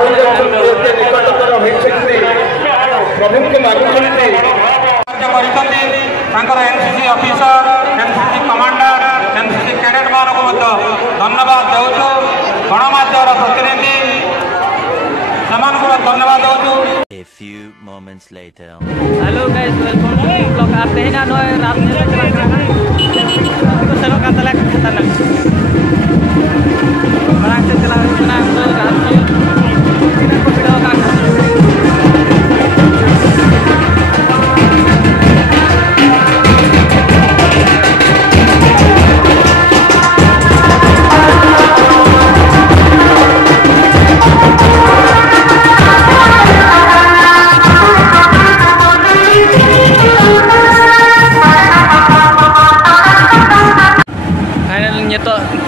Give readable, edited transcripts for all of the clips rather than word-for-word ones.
निकटतर प्रभु के मागुंट NCC officer NCC commander NCC cadet मान को धन्यवाद देवु गणमाध्यम प्रतिनिधि धन्यवाद देवु। A few moments later. Hello guys, welcome to blog. आप ही ना नो रात में चलो काता लग खाता ना बड़ा से चला इतना अंदर रात में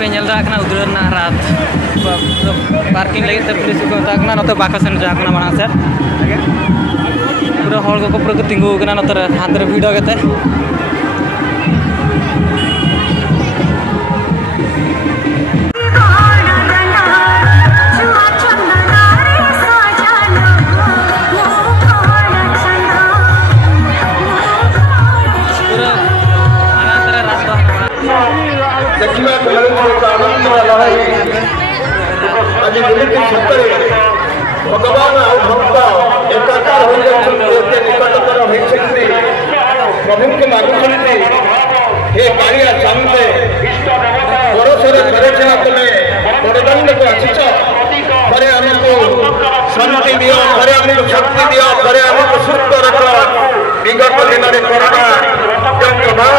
वीडियो का उधर ना रात पार्किंग लगे तो पुलिस को ताकना नते बाकसन जाकना बना सर पूरा हॉल को पूरा तिंगु कना नते हाथ रे वीडियो केते आज भगवान आ भक्त एकाकार निकटतर प्रभु के मागुंट हे कालिया चांदे बरसरे घरे छा तुमे बड़दंड को आसीच घरे आमको शांति दियो घरे आमको शक्ति दियो घरे आमको सुख रख विगत दिन में कोरोना प्रभाव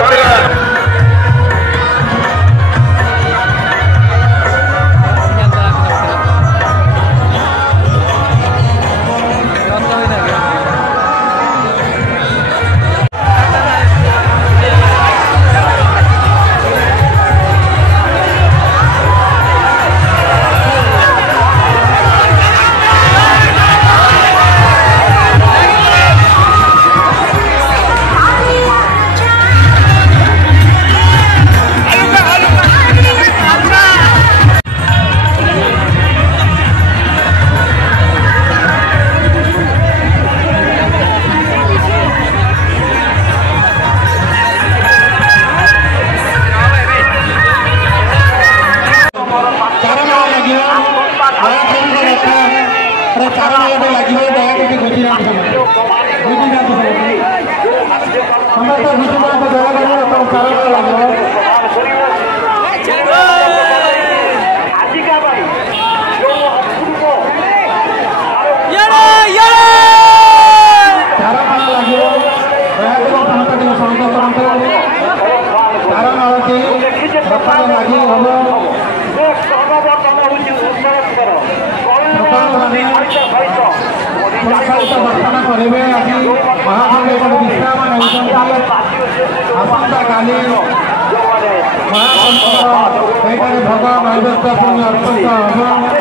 भगवान